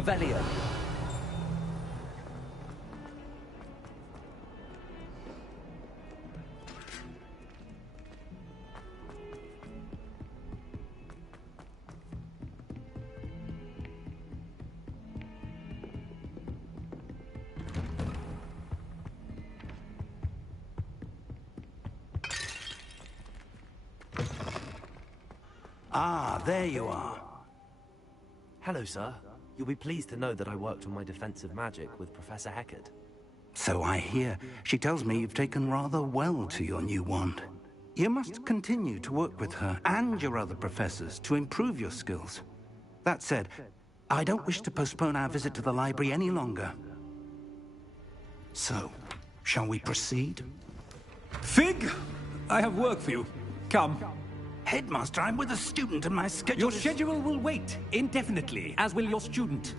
Revelio. Ah, there you are. Hello, sir. You'll be pleased to know that I worked on my defensive magic with Professor Heckard. So I hear. She tells me you've taken rather well to your new wand. You must continue to work with her and your other professors to improve your skills. That said, I don't wish to postpone our visit to the library any longer. So, shall we proceed? Fig! I have work for you. Come. Headmaster, I'm with a student and my schedule Your schedule will wait indefinitely, as will your student.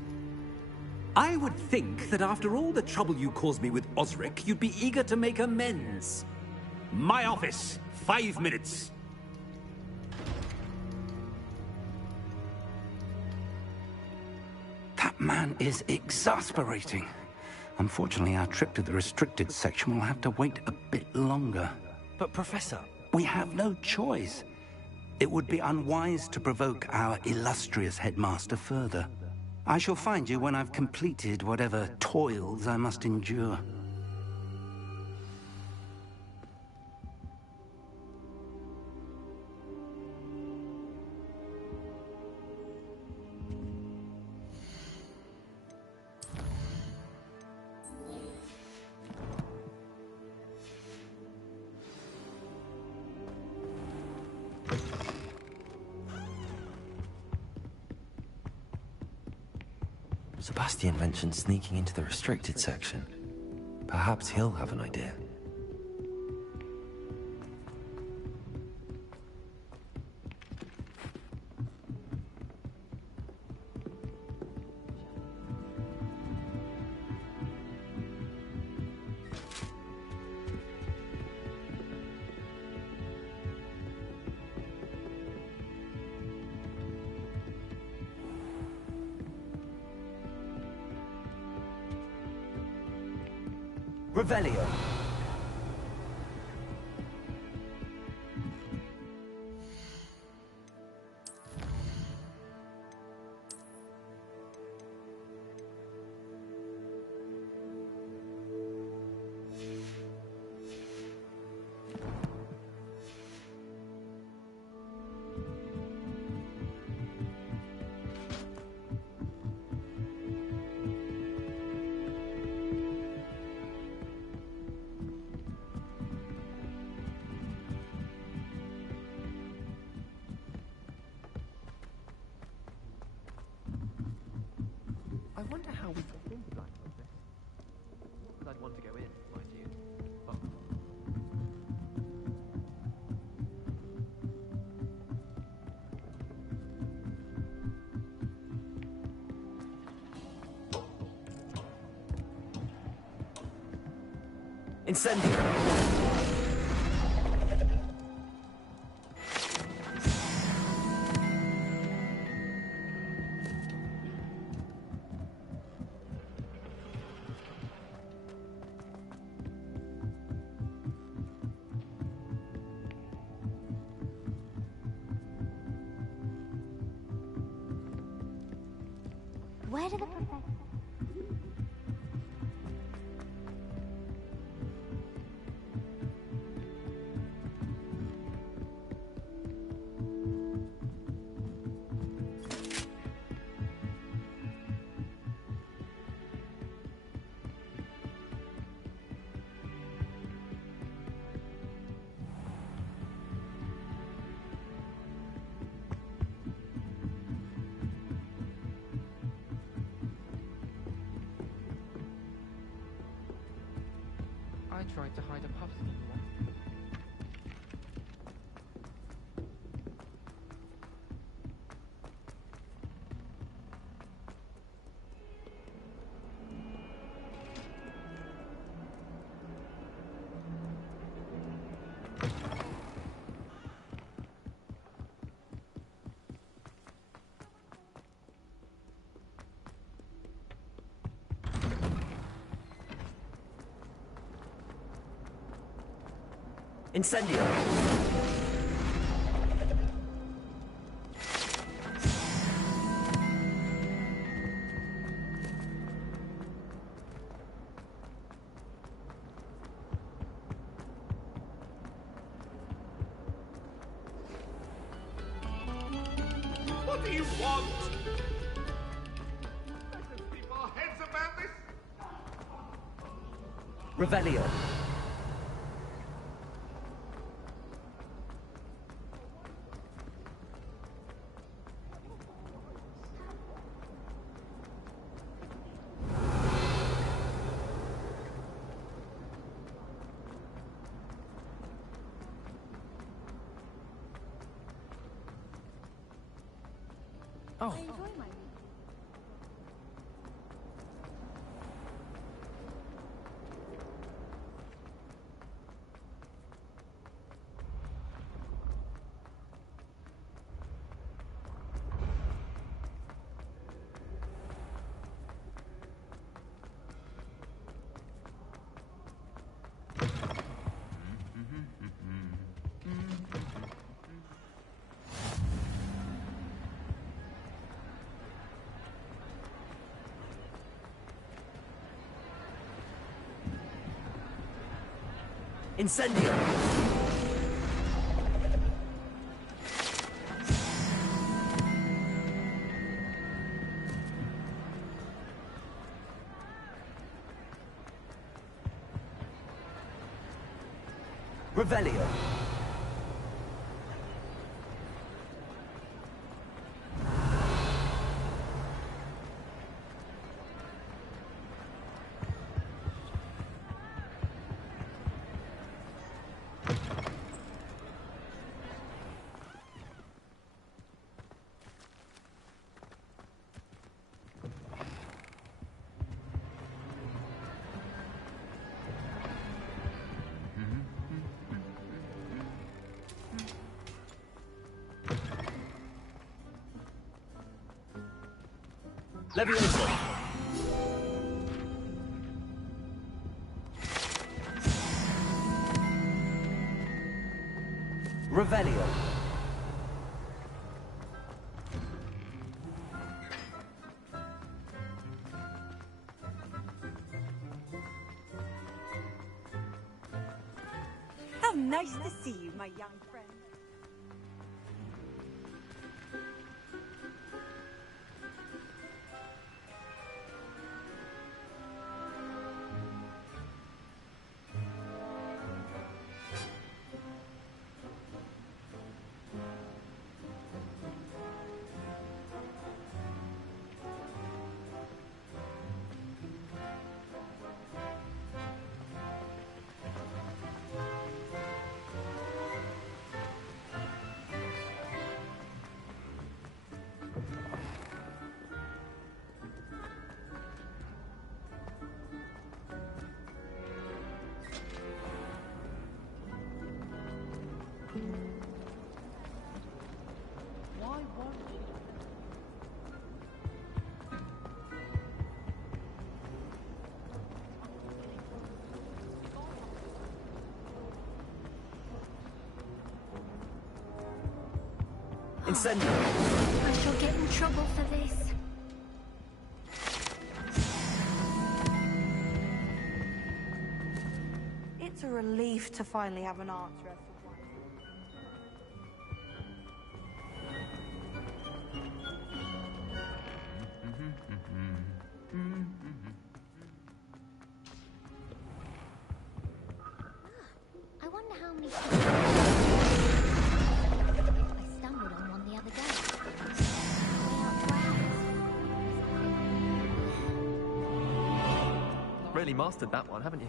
I would think that after all the trouble you caused me with Osric, you'd be eager to make amends. My office, 5 minutes. That man is exasperating. Unfortunately, our trip to the restricted section will have to wait a bit longer. But, Professor... We have no choice. It would be unwise to provoke our illustrious headmaster further. I shall find you when I've completed whatever toils I must endure. Sebastian mentioned sneaking into the restricted section. Perhaps he'll have an idea. Revelio. I wonder how we could think about this. Not that I'd want to go in, mind you. But... Incendio. Where do the professors... I tried to hide a puff ski once. Incendio. What do you want? Let us keep our heads about this. Revelio. I enjoy my reading. Incendio. Revelio. Levioso. Revelio. How nice to see you, my young friend. Incendio. I shall get in trouble for this. It's a relief to finally have an answer as to why. I wonder how many I stumbled on one the other day. Way out for hours. Really mastered that one, haven't you?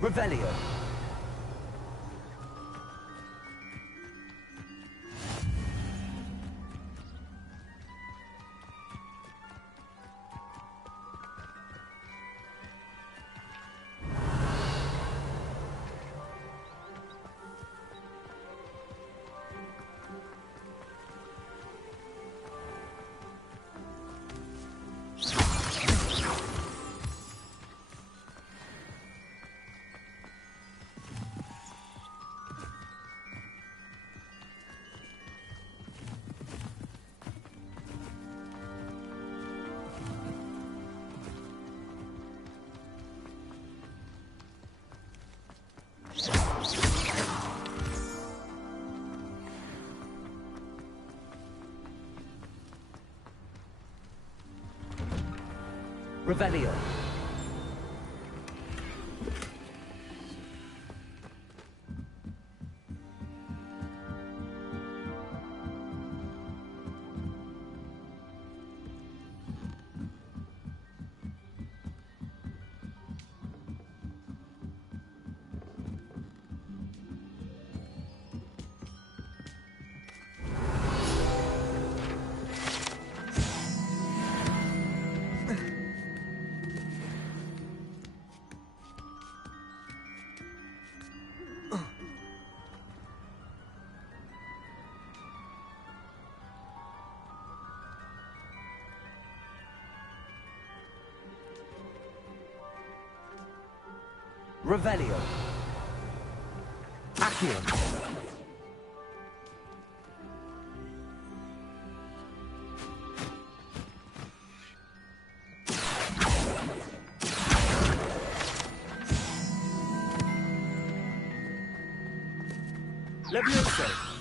Revelio. Revelio. Revelio. Accio. Levioso.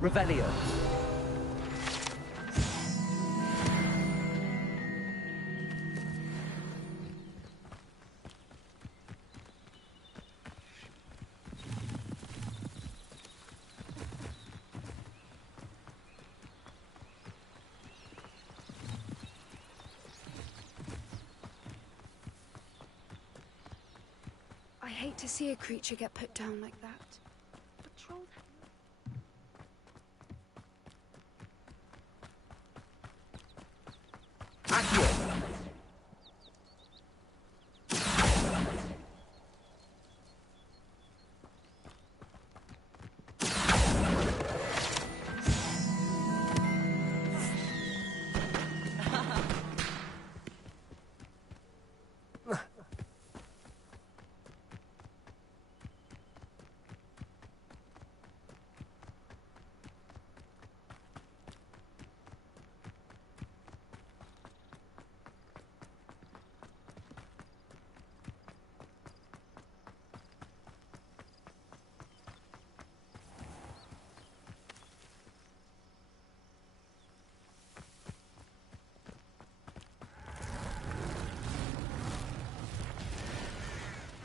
Revelio. I hate to see a creature get put down like that. But trolls... Accio.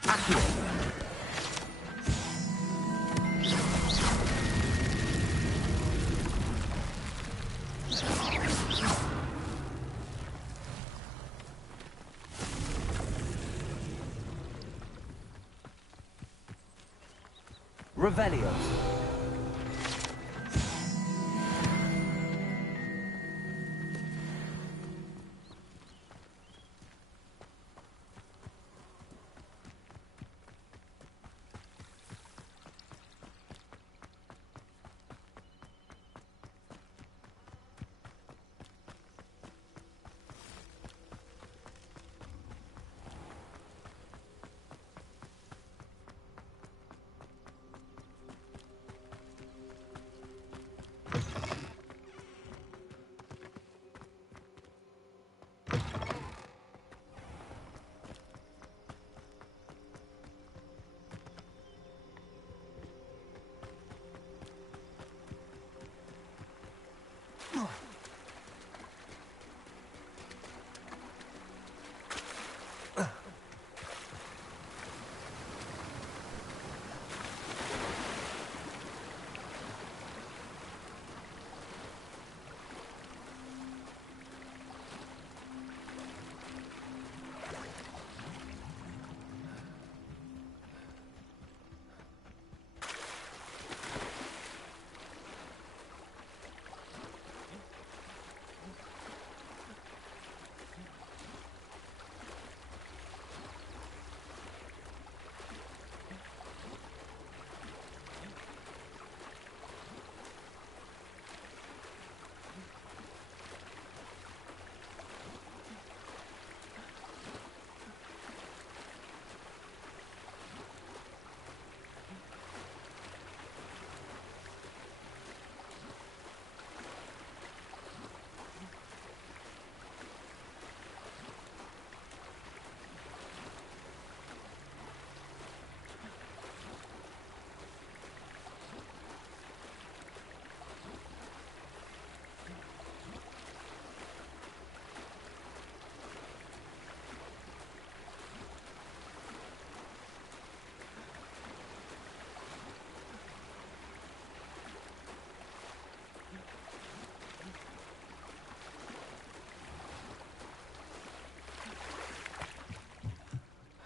Accio. Revelio.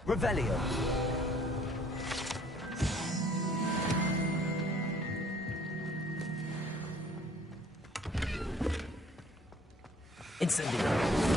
Revelio. Incendio.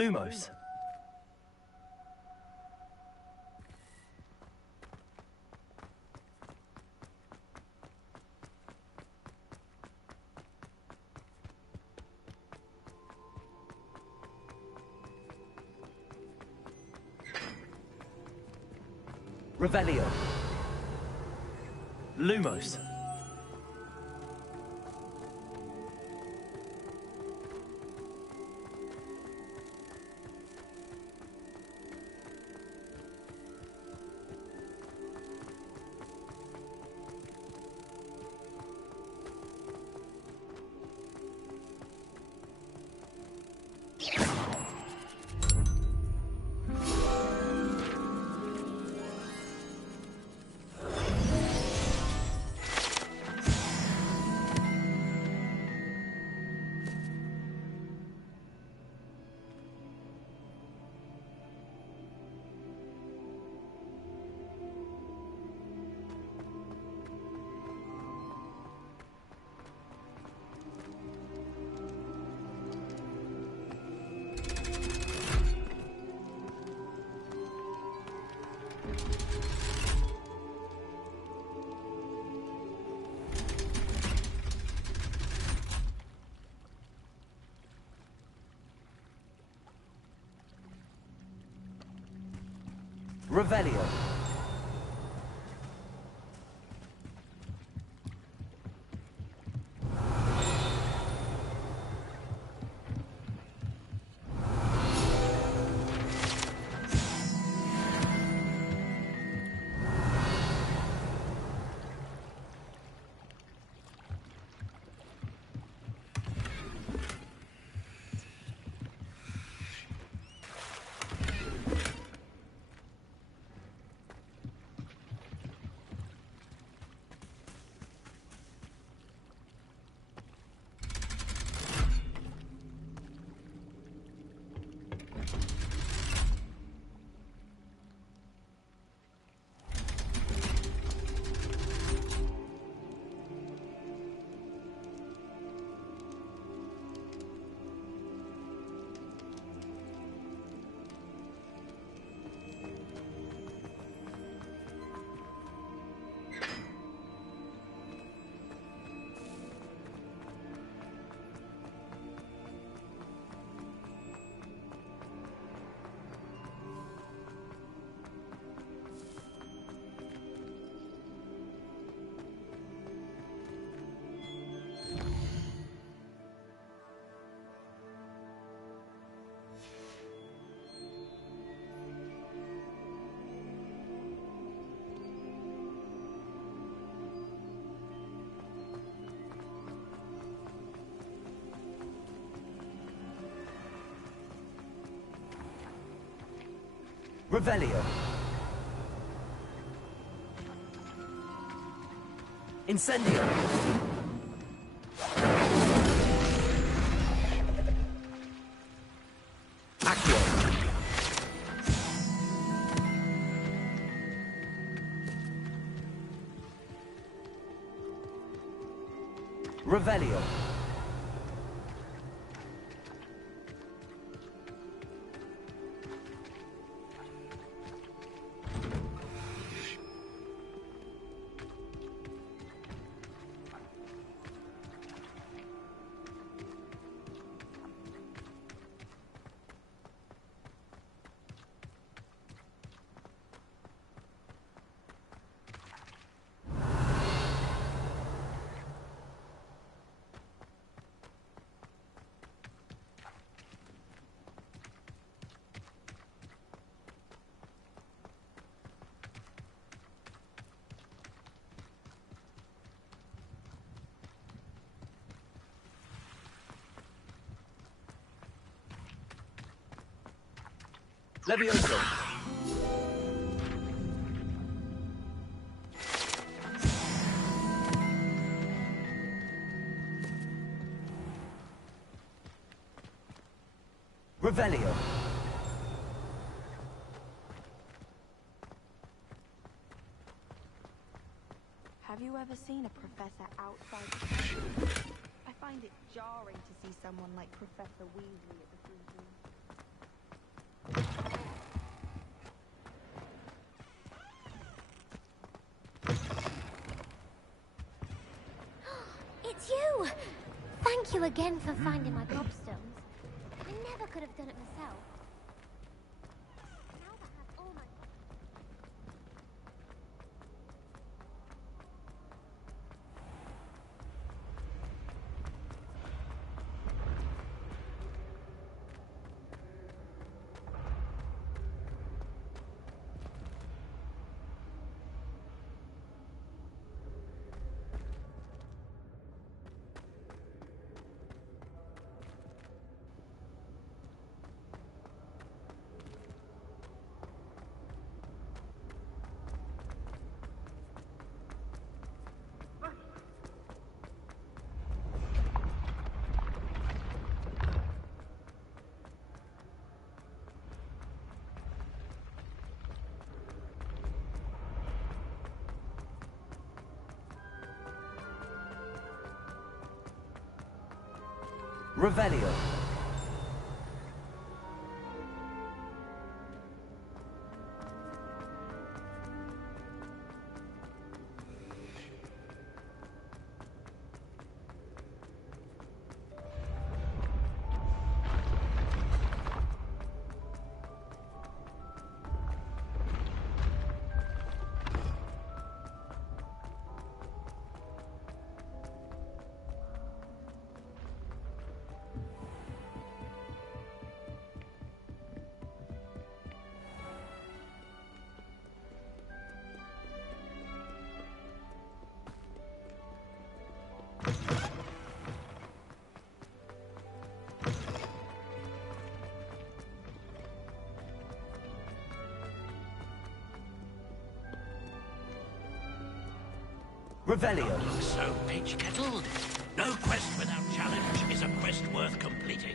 Lumos. Revelio. Lumos. Revelio. Revelio. Incendio. Accio. Revelio. Levioso. Revelio. Have you ever seen a professor outside the classroom? I find it jarring to see someone like Professor Weasley at the free room. Oh, thank you again for finding my gobstones. I never could have done it myself. Now that I have all my... Revelio. Revelio. So, Pitch Kettle, no quest without challenge is a quest worth completing.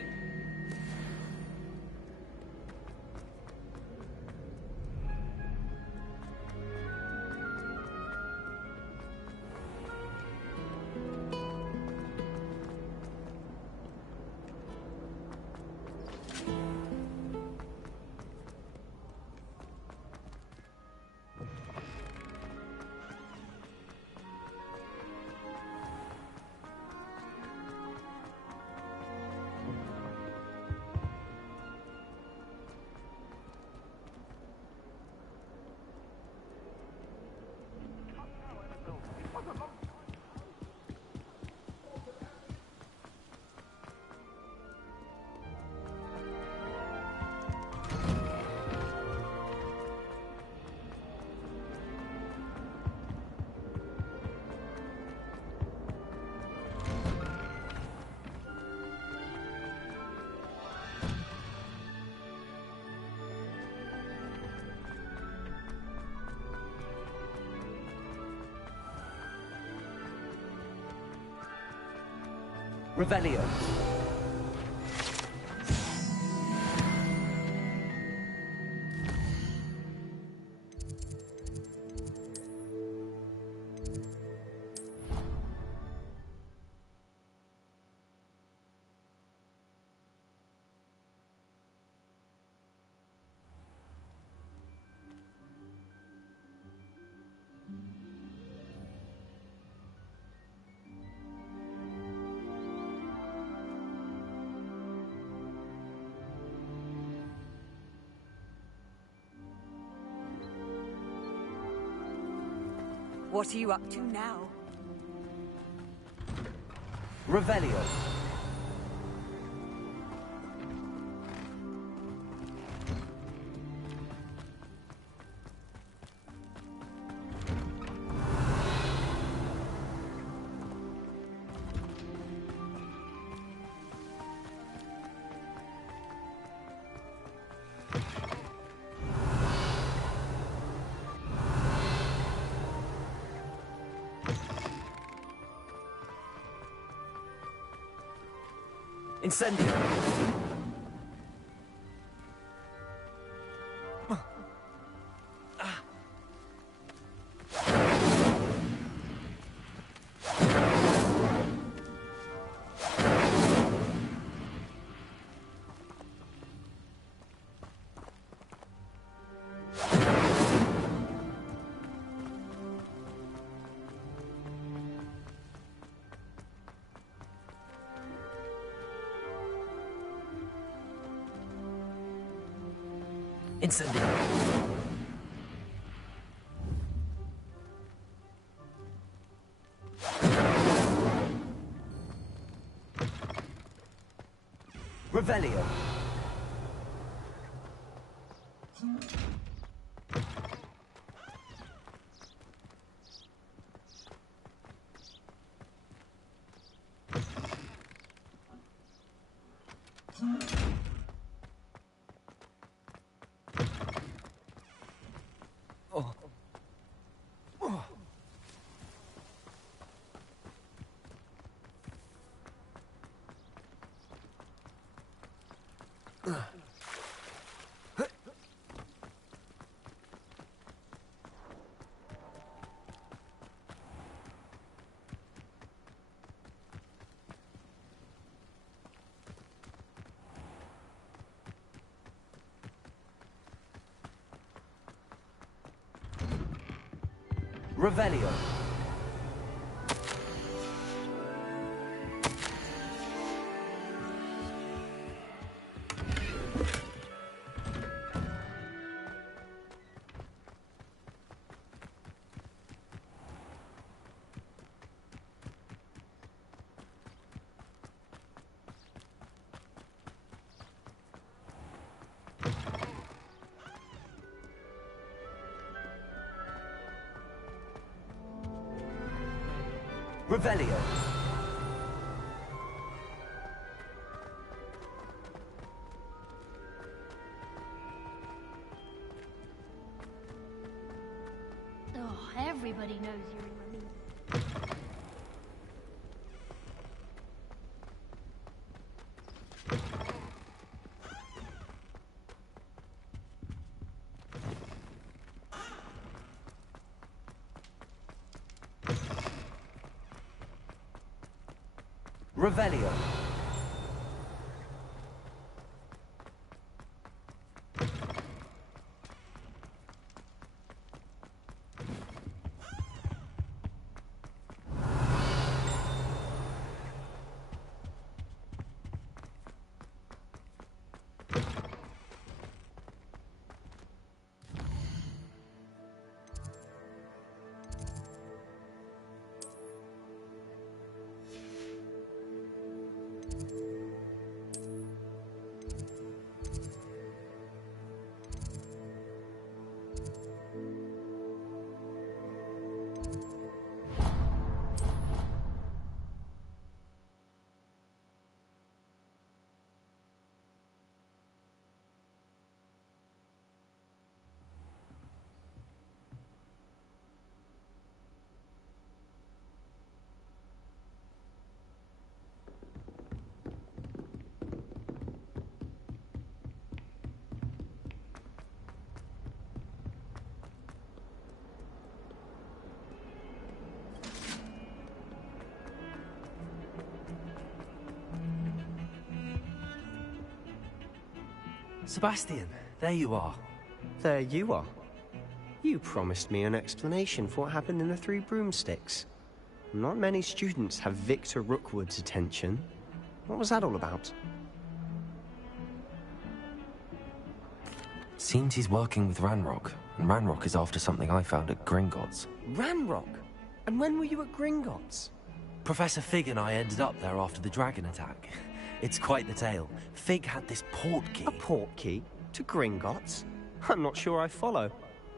Revelio. What are you up to now? Revelio. Incendio. Incendio. Revelio. Revelio. Revelio. Oh, everybody knows you're in my mood. Revelio. Sebastian, there you are. There you are. You promised me an explanation for what happened in the Three Broomsticks. Not many students have Victor Rookwood's attention. What was that all about? Seems he's working with Ranrock, and Ranrock is after something I found at Gringotts. Ranrock? And when were you at Gringotts? Professor Fig and I ended up there after the dragon attack. It's quite the tale. Fig had this portkey. A portkey? To Gringotts? I'm not sure I follow.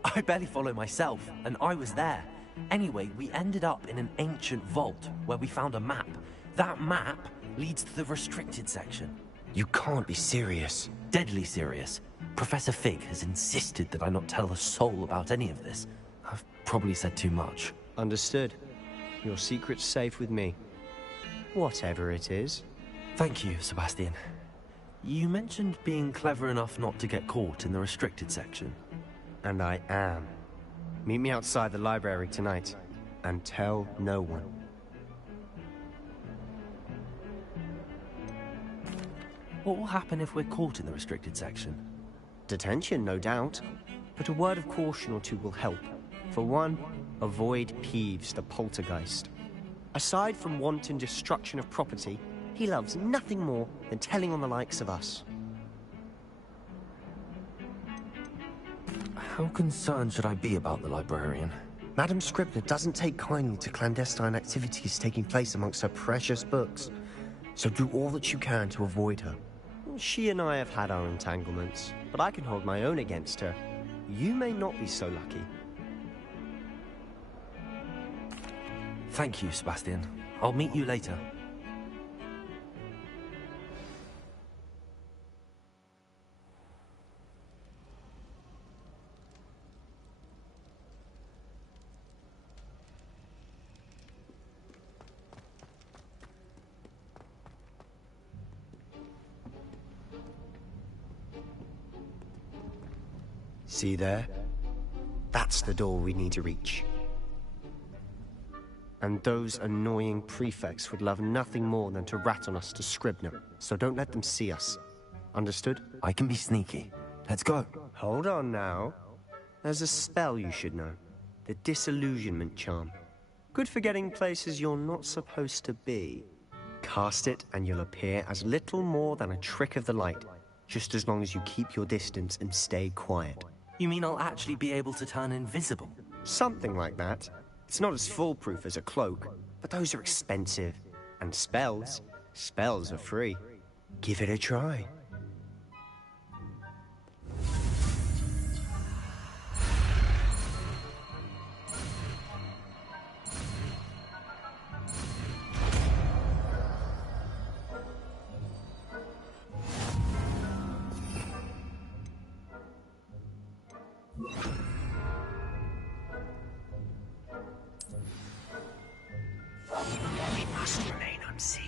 I barely follow myself, and I was there. Anyway, we ended up in an ancient vault where we found a map. That map leads to the restricted section. You can't be serious. Deadly serious. Professor Fig has insisted that I not tell a soul about any of this. I've probably said too much. Understood. Your secret's safe with me. Whatever it is. Thank you, Sebastian. You mentioned being clever enough not to get caught in the restricted section. And I am. Meet me outside the library tonight, and tell no one. What will happen if we're caught in the restricted section? Detention, no doubt. But a word of caution or two will help. For one, avoid Peeves, the poltergeist. Aside from wanton destruction of property, he loves nothing more than telling on the likes of us. How concerned should I be about the librarian? Madam Scribner doesn't take kindly to clandestine activities taking place amongst her precious books, so do all that you can to avoid her. She and I have had our entanglements, but I can hold my own against her. You may not be so lucky. Thank you, Sebastian. I'll meet you later. See there? That's the door we need to reach. And those annoying prefects would love nothing more than to rat on us to Scribner, so don't let them see us. Understood? I can be sneaky. Let's go. Hold on now. There's a spell you should know. The Disillusionment Charm. Good for getting places you're not supposed to be. Cast it and you'll appear as little more than a trick of the light, just as long as you keep your distance and stay quiet. You mean I'll actually be able to turn invisible? Something like that. It's not as foolproof as a cloak, but those are expensive. And spells are free. Give it a try. We must remain unseen.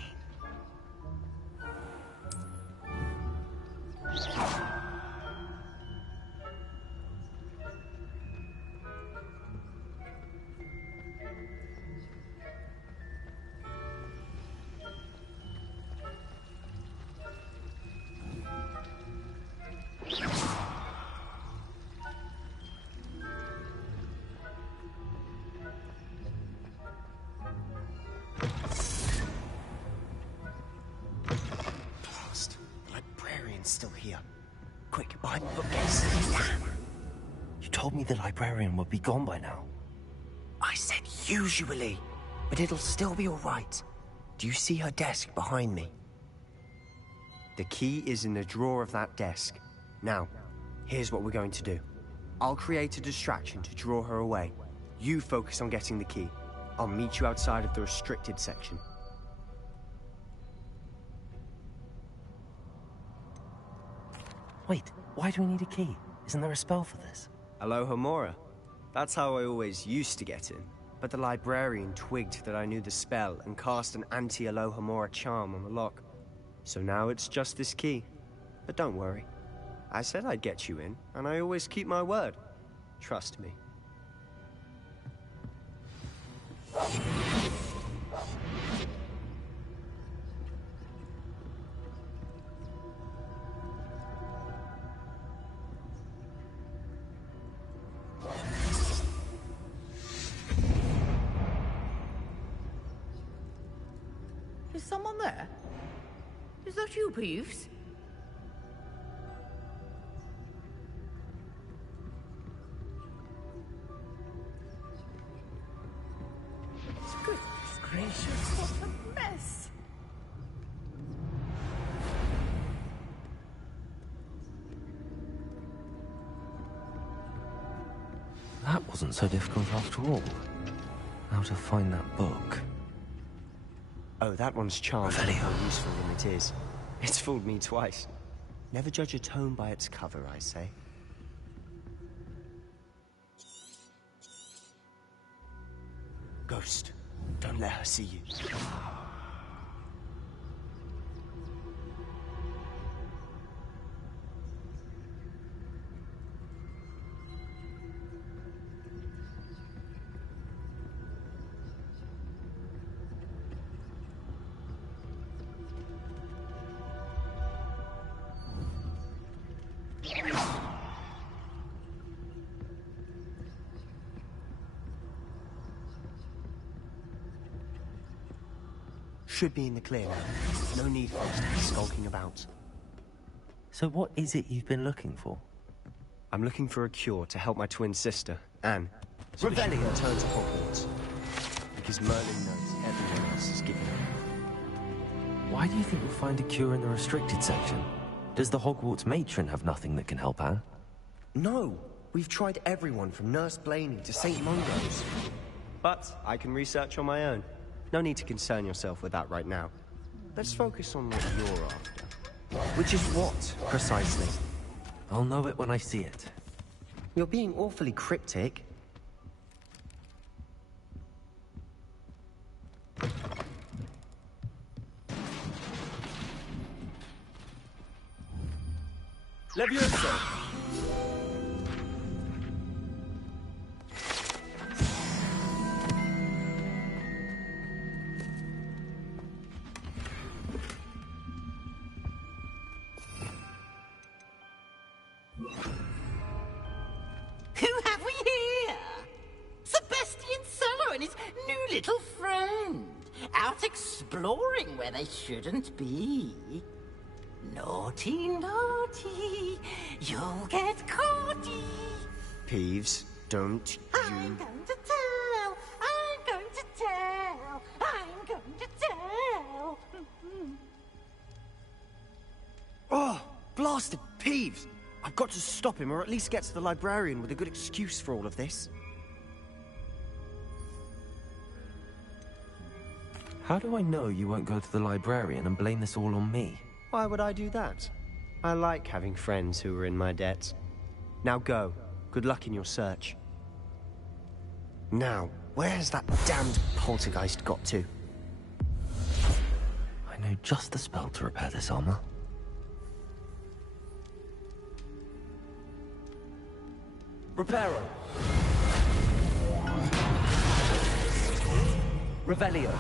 Still here. Quick, behind the bookcase. You told me the librarian would be gone by now. I said usually, but it'll still be all right. Do you see her desk behind me? The key is in the drawer of that desk. Now, here's what we're going to do. I'll create a distraction to draw her away. You focus on getting the key. I'll meet you outside of the restricted section. Wait, why do we need a key? Isn't there a spell for this? Alohomora. That's how I always used to get in. But the librarian twigged that I knew the spell and cast an anti-Alohomora charm on the lock. So now it's just this key. But don't worry. I said I'd get you in, and I always keep my word. Trust me. Is someone there? Is that you, Peeves? Goodness gracious, what a mess! That wasn't so difficult after all. How to find that book. Oh, that one's charmed Revelio. more useful than it is. It's fooled me twice. Never judge a tome by its cover, I say. Ghost, don't let her see you. Should be in the clear now. No need for us to be skulking about. So what is it you've been looking for? I'm looking for a cure to help my twin sister, Anne, so that she can Revelio. return to Hogwarts. Because Merlin knows everyone else is giving up. Why do you think we'll find a cure in the restricted section? Does the Hogwarts matron have nothing that can help Anne? No! We've tried everyone from Nurse Blaney to St. Mungo's. But I can research on my own. No need to concern yourself with that right now. Let's focus on what you're after. Which is what, precisely? I'll know it when I see it. You're being awfully cryptic. Levioso. Who have we here? Sebastian Cello and his new little friend. Out exploring where they shouldn't be. Naughty, naughty. You'll get caughty. Peeves, don't I'm going to tell. I'm going to tell. I'm going to tell. Oh, blasted Peeves! I've got to stop him, or at least get to the librarian with a good excuse for all of this. How do I know you won't go to the librarian and blame this all on me? Why would I do that? I like having friends who are in my debt. Now go. Good luck in your search. Now, where's that damned poltergeist got to? I know just the spell to repair this armor. Reparo. Revelio.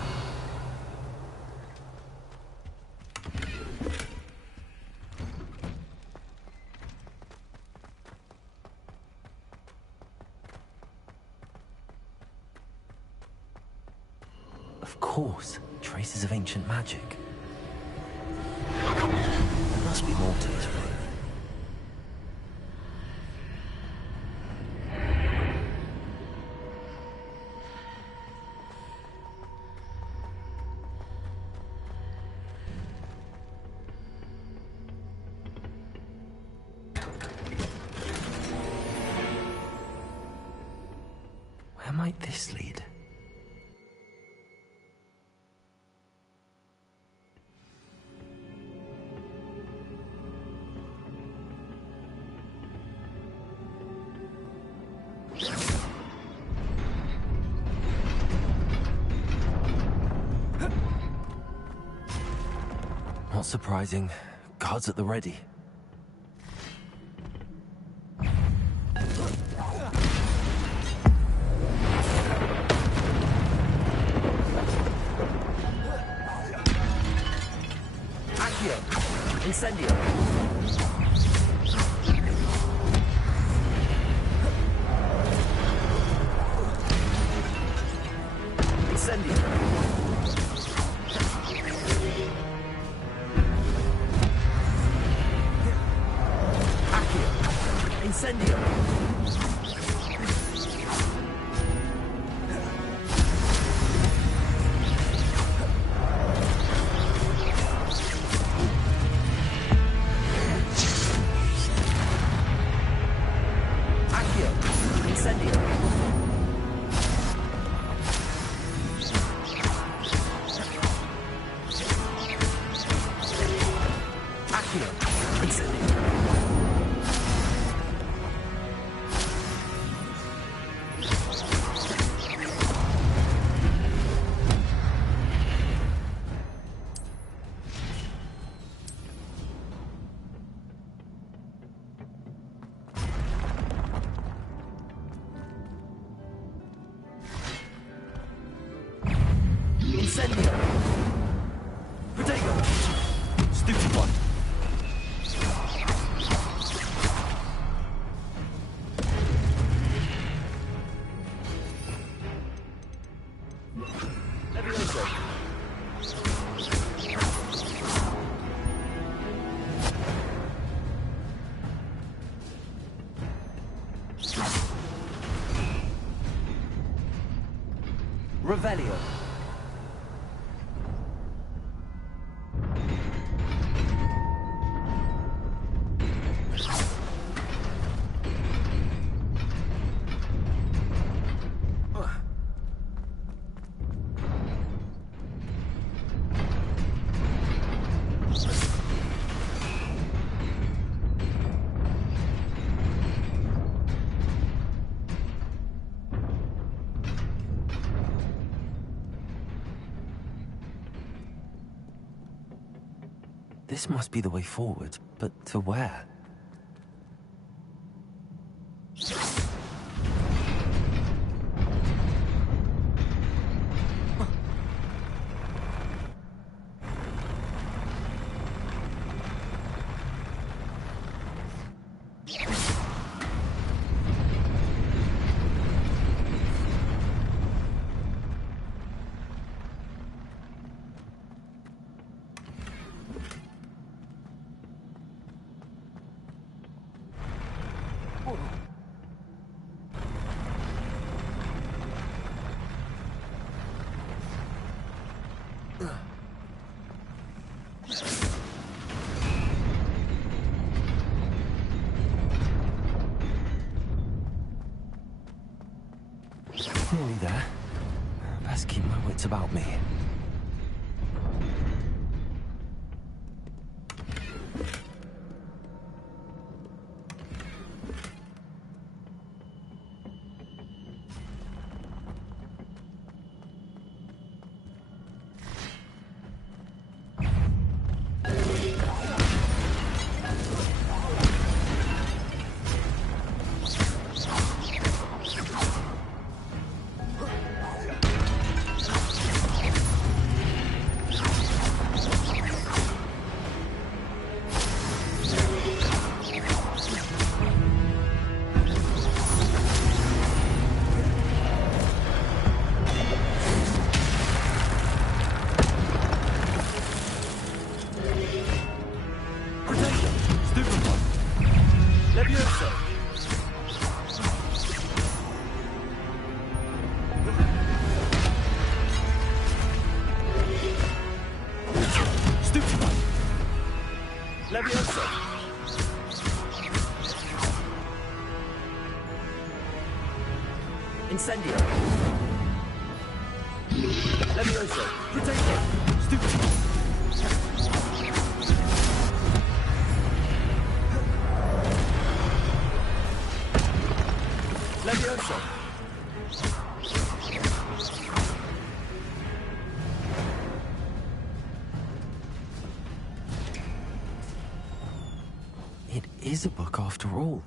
Of course, traces of ancient magic. There must be more to this room. Where might this lead? Not surprising. Guards at the ready. Accio. Incendio. Incendio. Accio. Incendio. Incendio! Protego! Stupid one! Levioso! Revelio. This must be the way forward, but to where? Nearly there. Best keep my wits about me. Levioso! Incendio! Levioso! Protego! Stupefy! Levioso! It is a book after all.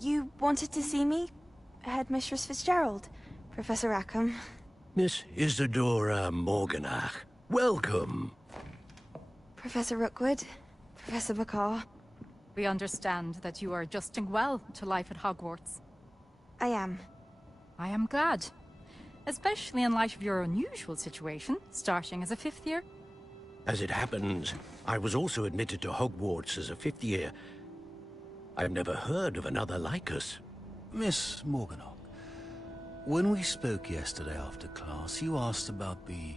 You wanted to see me? Headmistress Fitzgerald, Professor Rackham. Miss Isadora Morganach, welcome. Professor Rookwood, Professor Bakar. We understand that you are adjusting well to life at Hogwarts. I am. I am glad. Especially in light of your unusual situation, starting as a 5th year. As it happens, I was also admitted to Hogwarts as a 5th year. I've never heard of another like us. Miss Morganach, when we spoke yesterday after class, you asked about the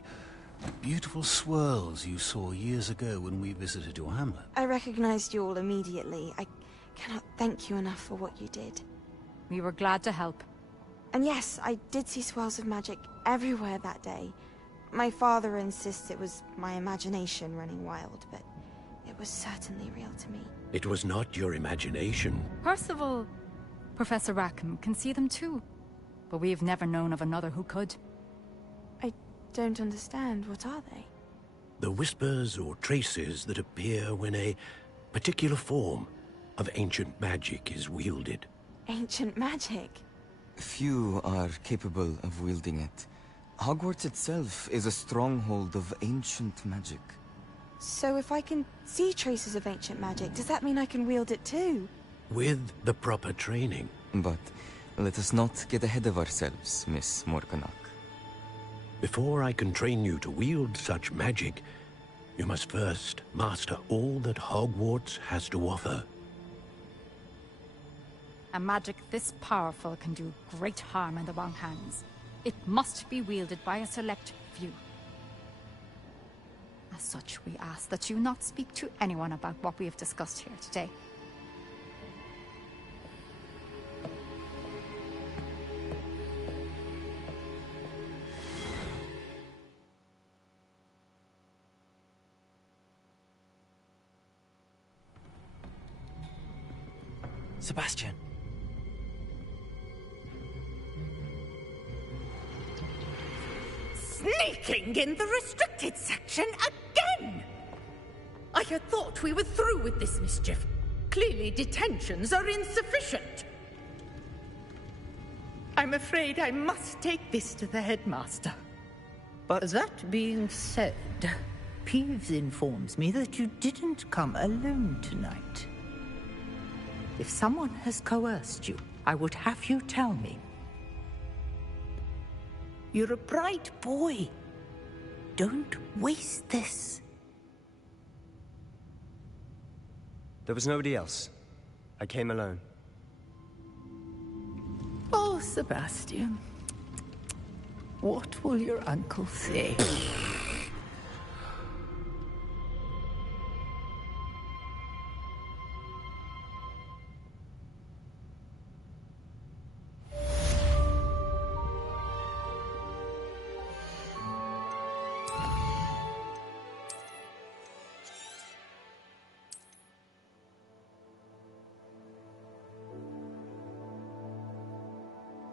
beautiful swirls you saw years ago when we visited your hamlet. I recognized you all immediately. I cannot thank you enough for what you did. We were glad to help. And yes, I did see swirls of magic everywhere that day. My father insists it was my imagination running wild, but it was certainly real to me. It was not your imagination. Percival, Professor Rackham can see them too. But we have never known of another who could. I don't understand. What are they? The whispers or traces that appear when a particular form of ancient magic is wielded. Ancient magic? Few are capable of wielding it. Hogwarts itself is a stronghold of ancient magic. So if I can see traces of ancient magic, does that mean I can wield it too? With the proper training. But let us not get ahead of ourselves, Miss Morganach. Before I can train you to wield such magic, you must first master all that Hogwarts has to offer. A magic this powerful can do great harm in the wrong hands. It must be wielded by a select few. As such, we ask that you not speak to anyone about what we have discussed here today. Sebastian. Sneaking in the restricted section again! I had thought we were through with this mischief. Clearly detentions are insufficient. I'm afraid I must take this to the headmaster. But that being said, Peeves informs me that you didn't come alone tonight. If someone has coerced you, I would have you tell me. You're a bright boy. Don't waste this. There was nobody else. I came alone. Oh, Sebastian. What will your uncle say?